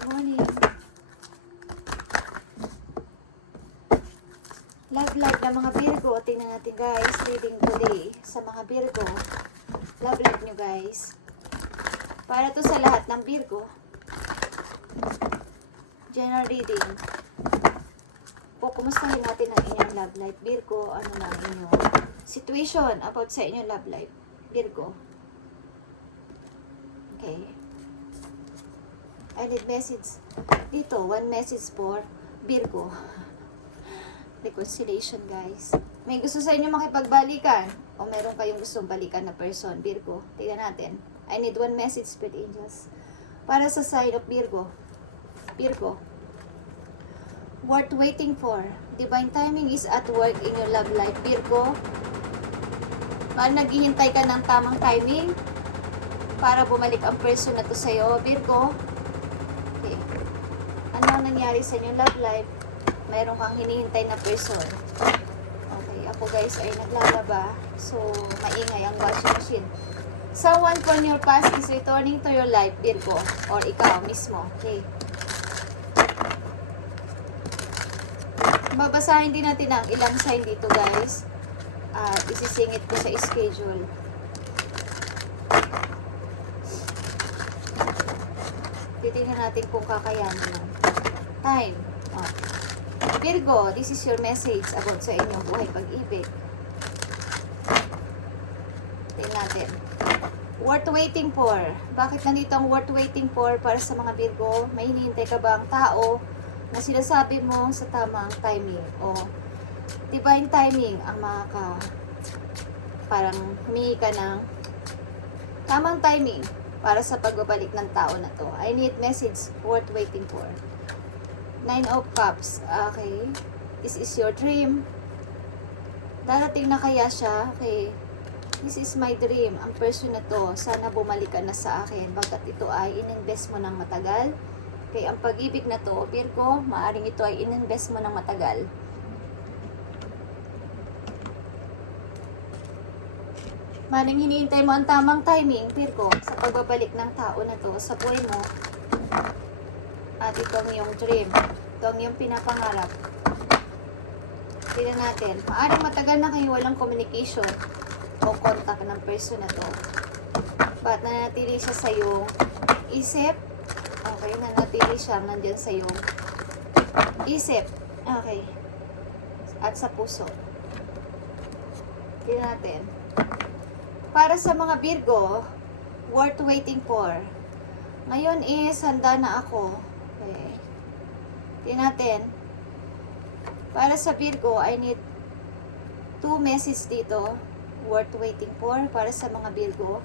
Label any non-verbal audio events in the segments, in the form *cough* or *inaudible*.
Morning. Love life ng mga Virgo. Tingnan natin guys. Reading today sa mga Virgo. Love life nyo guys. Para to sa lahat ng Virgo. General reading. O, kumustahin natin ang inyong love life. Virgo, ano na ang inyong situation about sa inyong love life. Virgo. Okay. I need message. Dito, one message for Virgo. Reconciliation, guys. May gusto sa inyo makipagbalikan o meron kayong gustong balikan na person, Virgo. Tingnan natin. I need one message, Spirit Angels. Para sa sign of Virgo. Virgo. Worth waiting for. Divine timing is at work in your love life, Virgo. Mahal naghihintay ka ng tamang timing para bumalik ang person na to sa'yo, Virgo. Nangyari sa inyong love life? Mayroon kang hinihintay na person. Okay, ako guys ay naglalaba. So, maingay ang washing machine. Someone from your past is returning to your life, Virgo. Or ikaw mismo. Okay. Babasahin din natin ang ilang sign dito guys. At isisingit ko sa schedule. Titingnan natin kung kakayanin mo. Time. Oh. Virgo, this is your message about sa inyong buhay pag-ibig. Tingnan natin. Worth waiting for. Bakit nandito ang worth waiting for para sa mga Virgo? May hinihintay ka bang tao na sinasabi mo sa tamang timing? O divine timing ang makaka parang humingi ka ng tamang timing para sa pagbabalik ng tao na to. I need message worth waiting for. Nine of Cups. Okay. This is your dream. Darating na kaya siya. Okay. This is my dream. Ang person na to, sana bumalik ka na sa akin. Bagkat ito ay ininvest mo ng matagal. Okay, ang pag-ibig na to, Virgo, maaring ito ay ininvest mo ng matagal. Maring hinihintay mo ang tamang timing, Virgo, sa pagbabalik ng tao na to sa buhay mo. At ito ang iyong dream. Ito ang iyong pinapangarap. Tignan natin. Maaring matagal na kayo walang communication o contact ng person na to. But nanatili siya sa iyong isip. Okay, nanatili siya nandyan sa iyong isip. Okay. At sa puso. Tignan natin. Para sa mga Virgo, worth waiting for. Ngayon is, handa na ako. Okay. Tingnan natin. Para sa Virgo, I need two messages dito. Worth waiting for. Para sa mga Virgo.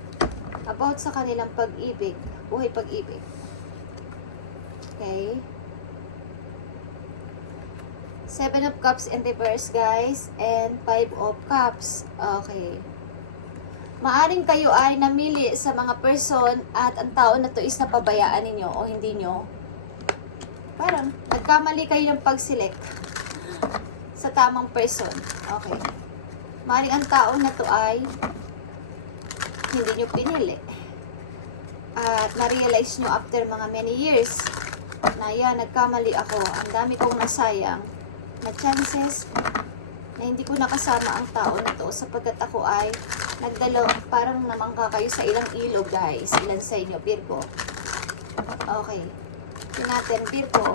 About sa kanilang pag-ibig. Buhay pag-ibig. Okay. Seven of Cups in reverse, guys. And Five of Cups. Okay. Maaring kayo ay namili sa mga person at ang tao na to is napabayaan ninyo o hindi nyo. Parang nagkamali kayo ng pag-select sa tamang person. Okay. Maaring ang tao na to ay hindi nyo pinili. At na-realize nyo after mga many years na yan, nagkamali ako. Ang dami kong nasayang na chances na hindi ko nakasama ang tao na to sapagkat ako ay nagdalo, parang namangka kayo sa ilang ilog guys. Ilan sa inyo, Virgo. Okay. Natin, Virgo.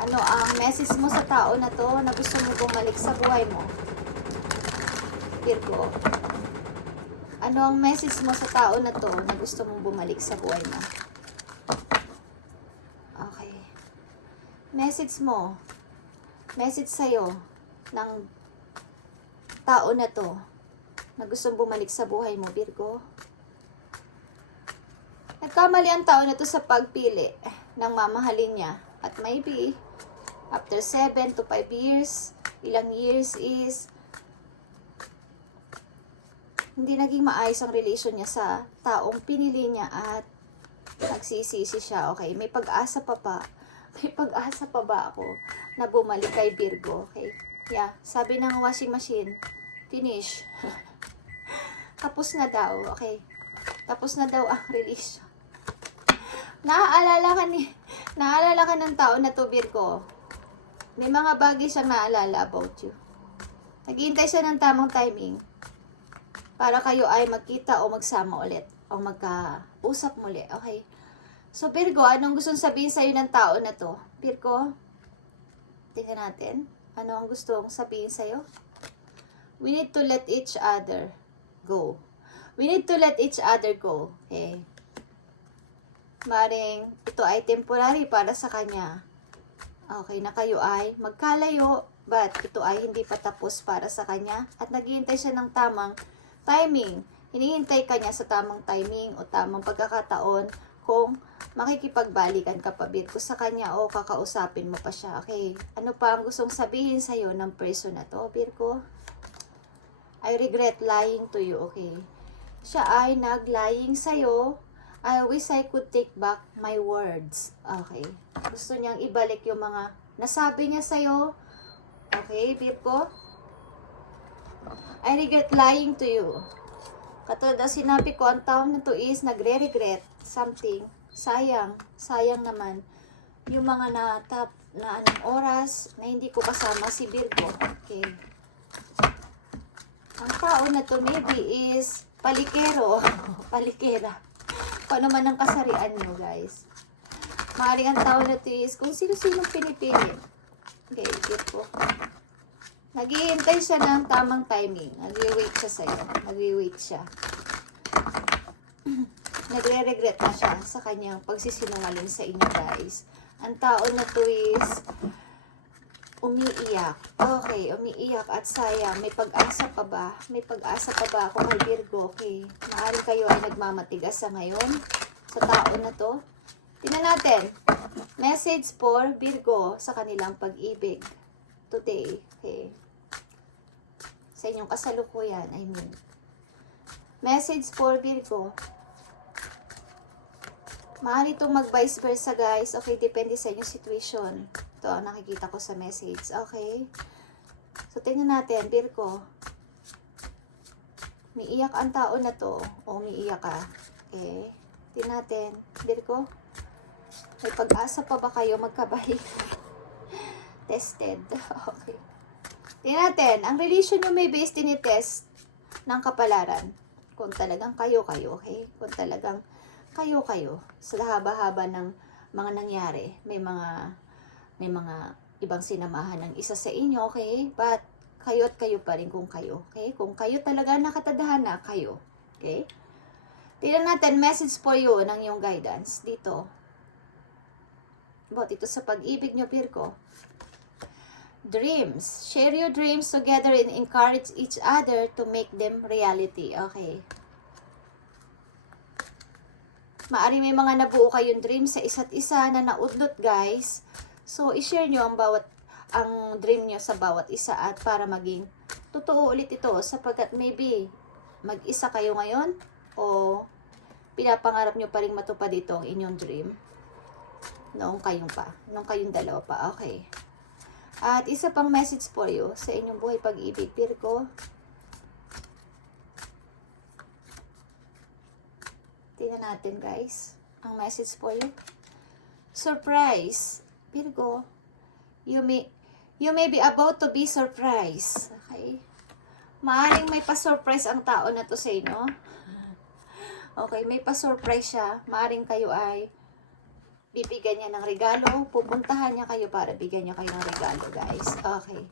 Ano ang message mo sa tao na to na gusto mo bumalik sa buhay mo? Virgo. Ano ang message mo sa tao na to na gusto mong bumalik sa buhay mo? Okay. Message mo. Message sa'yo ng tao na to na gustong bumalik sa buhay mo, Virgo. Nagkamali ang tao na to sa pagpili ng mamahalin niya. At maybe, after 7 to 5 years, ilang years is, hindi naging maayos ang relation niya sa taong pinili niya at nagsisisi siya. Okay, may pag-asa pa ba? *laughs* May pag-asa pa ba ako na bumalik kay Virgo? Okay, yeah, sabi ng washing machine, finish. *laughs* Tapos na daw, okay. Tapos na daw ang *laughs* release. Naaalala ka ni, Naalala ka ng tao na to, Virgo. May mga bagay siyang naalala about you. Naghihintay siya ng tamang timing para kayo ay magkita o magsama ulit o magka-usap muli. Okay? So, Virgo, anong gustong sabihin sa'yo ng tao na to? Virgo, tingnan natin. Ano ang gustong sabihin sa'yo? We need to let each other go. We need to let each other go. Okay? Maring ito ay temporary para sa kanya. Okay, na kayo ay magkalayo, but ito ay hindi pa tapos para sa kanya. At naghihintay siya ng tamang timing. Hinihintay ka niya sa tamang timing o tamang pagkakataon kung makikipagbalikan ka pa Virgo sa kanya o kakausapin mo pa siya. Okay, ano pa ang gustong sabihin sa'yo ng person na to, Virgo? I regret lying to you, okay? Siya ay nag-lying sa'yo. I wish I could take back my words. Okay. Gusto niyang ibalik yung mga nasabi niya sa'yo. Okay, Virgo? I regret lying to you. Katulad na sinabi ko, ang taon na to is nagre-regret something. Sayang. Sayang naman. Yung mga natap na anong oras na hindi ko kasama si Virgo. Okay. Ang tao na to maybe is palikero. *laughs* Palikera. Kung ano man ang kasarian nyo, guys. Maaaring ang tao na to is kung sino-sino pinipili. Okay, Virgo. Naghihintay siya ng tamang timing. Nagwi-wait siya sa'yo. Nagwi-wait siya. *clears throat* Nagre-regret na siya sa kanyang pagsisinungaling sa inyo, guys. Ang tao na to is umiiyak. Okay, umiiyak at sayang. May pag-asa pa ba? May pag-asa pa ba ako kay Virgo? Okay. Maaari kayo ay nagmamatigas sa ngayon sa tao na to. Tingnan natin. Message for Virgo sa kanilang pag-ibig today. Okay. Sa inyong kasalukuyan, I mean. Message for Virgo. Maaari itong mag-vice versa, guys. Okay, depende sa inyong situation. Ito, nakikita ko sa message. Okay. So, tingnan natin, Virgo. Umiiyak ang tao na to. O umiiyak ka. Okay. Tingnan natin, Virgo. May pag-asa pa ba kayo magkabalik? *laughs* Tested. *laughs* Okay. Tingnan natin, ang relation nyo may based test ng kapalaran. Kung talagang kayo-kayo, okay? Kung talagang kayo-kayo sa haba-haba ng mga nangyari. May mga may mga ibang sinamahan ng isa sa inyo, okay? But kayo at kayo pa rin kung kayo, okay? Kung kayo talaga nakatadhana, kayo, okay? Tingnan natin, message for you ng yung guidance dito. About ito sa pag-ibig nyo, Virgo. Dreams. Share your dreams together and encourage each other to make them reality. Okay. Maari may mga nabuo kayong dreams sa isa't isa na naudlot, guys. So, i-share nyo ang bawat ang dream nyo sa bawat isa at para maging totoo ulit ito sapagkat maybe mag-isa kayo ngayon o pinapangarap nyo pa rin matupad ito ang inyong dream noong kayong pa, noong kayong dalawa pa. Okay. At isa pang message for you sa inyong buhay pag-ibig, Virgo. Tingnan natin, guys. Ang message for you. Surprise. Virgo, you may, you may be about to be surprised. Okay? Maaring may pa-surprise ang tao na to sa inyo. Okay, may pa-surprise siya. Maaring kayo ay bibigyan niya ng regalo. Pupuntahan niya kayo para bigyan niya kayo ng regalo, guys. Okay.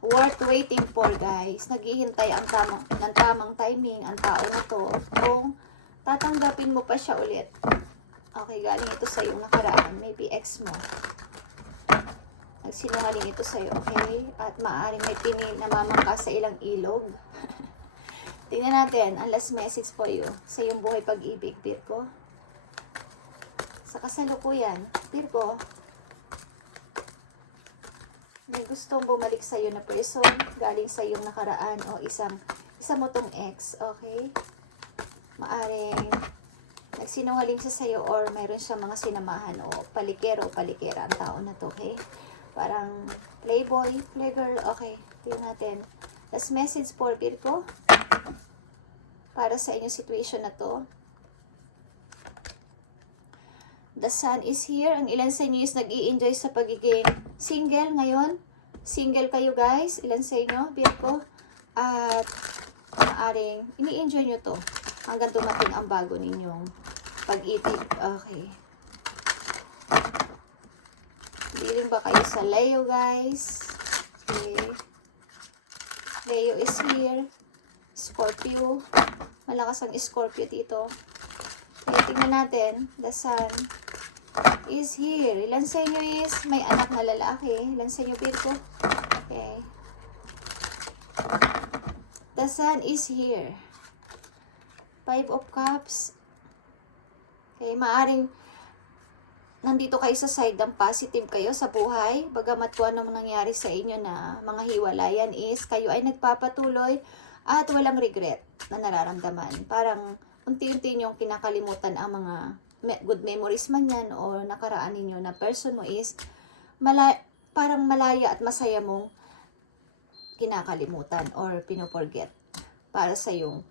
Worth waiting for, guys. Naghihintay ang tamang, ng tamang timing ang tao na to. Kung tatanggapin mo pa siya ulit. Okay, galing ito sa iyong nakaraan. Maybe ex mo. Nagsinungaling ito sa'yo, okay? At maaaring may pini namamangka sa ilang ilog. *laughs* Tingnan natin ang last message for you sa iyong buhay pag-ibig, Virgo. Sa kasalukuyan, Virgo, may gustong bumalik sa iyo na person galing sa iyong nakaraan o isang isa mo tong ex, okay? Maaring nagsinungaling siya sa'yo or mayroon siya mga sinamahan o palikero o palikera ang tao na to, okay? Parang playboy, playgirl, okay. Tingnan natin. Last message for Virgo para sa inyong situation na to. The sun is here. Ang ilan sa inyo is nag enjoy sa pagiging single ngayon. Single kayo guys. Ilan sa inyo, Virgo? At maaring ini-enjoy nyo to hanggang dumating ang bago ninyong pag-ibig. Okay. Dealing ba kayo sa Leo guys? Okay. Leo is here. Scorpio. Malakas ang Scorpio dito. Okay, tingnan natin. The sun is here. Ilan sa inyo is may anak na lalaki? Ilan sa inyo, Virgo? Okay. The sun is here. Five of Cups. Okay, maaring nandito kayo sa side ng positive kayo sa buhay. Bagamat kung ano nangyari sa inyo na mga hiwalayan is kayo ay nagpapatuloy at walang regret na nararamdaman. Parang unti-unti niyong kinakalimutan ang mga good memories man yan o nakaraan ninyo na person mo is mala- parang malaya at masaya mong kinakalimutan or pinoforget para sa yung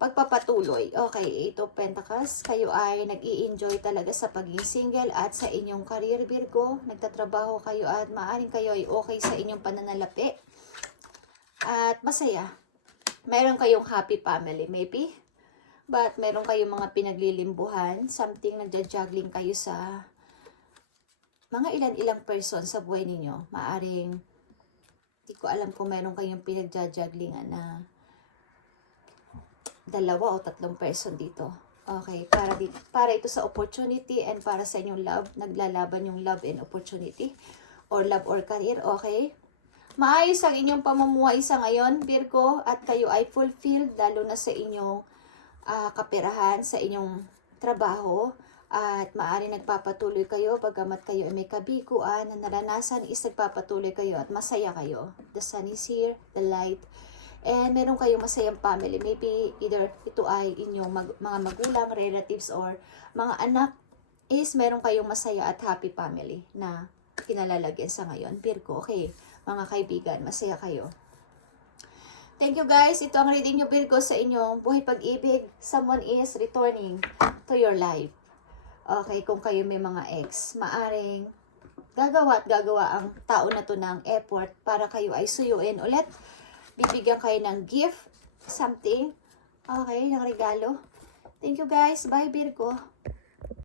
pagpapatuloy. Okay, ito Pentacles, kayo ay nag enjoy talaga sa pagiging single at sa inyong career Virgo. Nagtatrabaho kayo at maaring kayo ay okay sa inyong pananalapi. At masaya. Meron kayong happy family maybe. But meron kayong mga pinaglilimbuhan, something nagja-juggling kayo sa mga ilan-ilang person sa buhay ninyo. Maaring, di ko alam kung meron kayong pinagja-jugglingan na dalawa o tatlong person dito. Okay, para di, para ito sa opportunity and para sa inyong love, naglalaban yung love and opportunity or love or career, okay? Maayos ang inyong pamumuhay sa ngayon, Virgo, at kayo ay fulfilled lalo na sa inyong ah, kaperahan, sa inyong trabaho, at maari nagpapatuloy kayo, bagamat kayo ay may kabiguan na naranasan is nagpapatuloy kayo at masaya kayo. The sun is here, the light, and meron kayong masayang family. Maybe either ito ay inyong mag- mga magulang, relatives, or mga anak is meron kayong masaya at happy family na kinalalagyan sa ngayon. Virgo, okay, mga kaibigan, masaya kayo. Thank you guys. Ito ang reading nyo Virgo sa inyong buhay pag-ibig. Someone is returning to your life. Okay, kung kayo may mga ex, maaring gagawa at gagawa ang tao na to ng effort para kayo ay suyuin ulit. Bibigyan kayo ng gift, something. Okay, ng regalo. Thank you guys. Bye Virgo.